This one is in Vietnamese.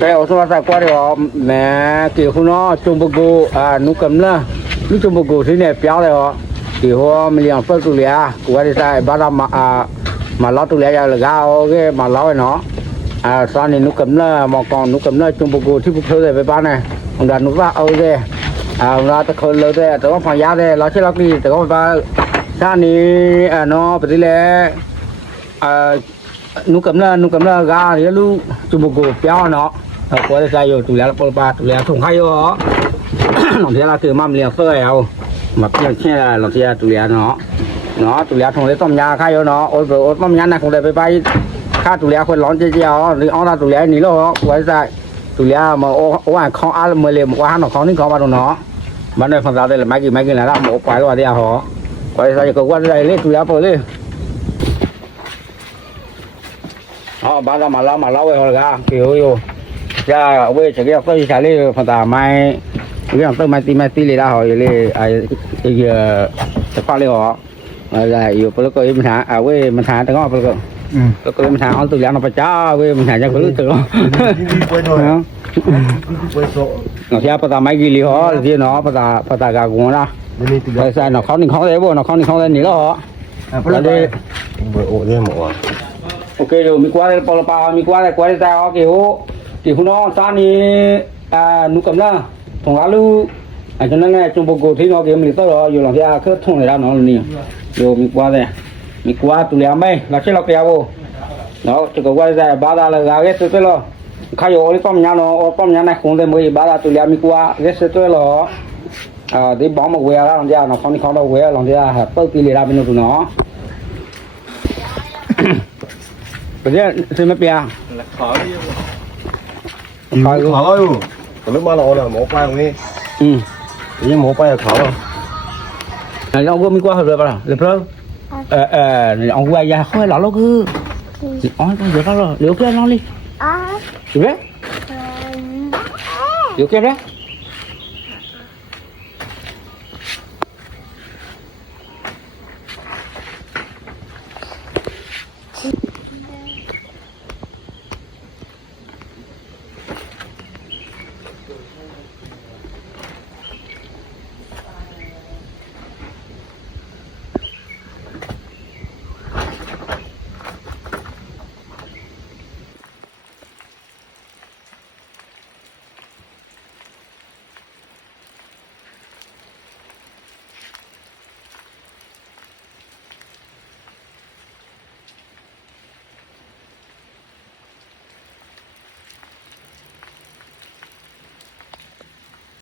cái ô tô mà qua đi họ mẹ kiểu không nó chung bộ gù à nút cầm nữa nút chung bộ gù thế này béo đây họ thì họ mình làm phân tu lẻ qua đi sai bắt làm mà à mà lót tu lẻ ra là gạo cái mà lót này nó à sau này nút cầm nữa mà còn nút cầm nữa chung bộ gù thì phục thôi để về bán này ông đàn nút vác ô thế à ông đàn tôi khơi lâu đây tôi có phòng giá đây lót chết lót đi tôi có phải sau này à nó phải đi lẻ à นูกำลังนูกำลังกาเรียลูจุบกูเปียวเนาะเอาไว้ใส่อยู่ตุเรียลปลาตุเรียลถุงไข่ยอหลังเสียเราถือมั่มเรียงเสื้อเอามาเพียงแค่หลังเสียตุเรียนเนาะเนาะตุเรียนคงได้ต้มยาข้าวเนาะโอ้โหต้มยาเนี่ยคงได้ไปไปข้าตุเรียนคนร้อนเจียวหรืออ้อนตุเรียนนี่แล้วไว้ใจตุเรียนมาโอ้โหว่าข้าวอาเมลีมว่าหันของนี่ของมาตรงเนาะมันได้ฟังเราได้หรือไม่กินไม่กินแล้วหมดไปแล้วเดียวเหรอไว้ใจก็ว่าใจเล็กตุเรียนไปเลย။ဟောဘာသာမလာမလာဝဲဟောကာကေယိုယို။ကြာဝဲချေကြောက်ကိုချာလေးဖတာမိုင်း။ဒီကတော့မတိမတိလေးလားဟောရေလေးအဲဒီစပါလေးဟော။အဲဒါယူပလကိုမထာအဝဲမထာတကောပလက။อืม။ပလကိုမထာအောင်သူရနပကြာဝဲမထာရကလူတကော။ဒီပွဲတော့။ဟော။ဘယ်ဆိုလားပသာမိုက်ကြီးလေးဟောဒီနော်ပသာပသာကကွန်လားနင်းနေတူလားဆက်နော်ခေါင်းနေခေါင်းလေးပေါ့နော်ခေါင်းနေခေါင်းလေးနေလို့ဟောအဲ့ပလတ်ဘယ်ဟိုလေးမောလားโอเคเดี๋ยวมีกว่าเลยปอลปามีกว่าเลยกว่าได้แต่โอเคโอ้ที่คุณน้องตานี่อ่านุกำลังตรงอาลูอาจจะนั่งไงจุ่มปกติน้องเกมมีต่อรออยู่หลังพี่อาเครื่องทุ่งเลยนะน้องนี่เดี๋ยวมีกว่าเลยมีกว่าตุเรียไหมหลังเช้าเราไปเอาโอ้เนาะจะก็ว่าได้บาดาเลยอาเกสุดๆหรอใครอยู่อีกต้อมยานอ๋อต้อมยานในคงได้มือบาดาตุเรียมีกว่าเกสุดๆหรอအာဒီဘောင်းမကွေရအောင်ကြာတော့ခေါင်းခေါင်းတော့ဝဲအောင်ကြာပုတ်ပြီးလေလာမင်းတို့နော် bây giờ thì mấy bia là khó khó luôn còn nước ba lô là một quay không đi ừ cái một quay là khó này ông vừa mới qua rồi bà được không ờ ờ này ông quay ra khỏi lỏ ừ. lâu cứ thì ông cũng được rồi liệu ừ. kia nó đi được không được không đấy Thank you.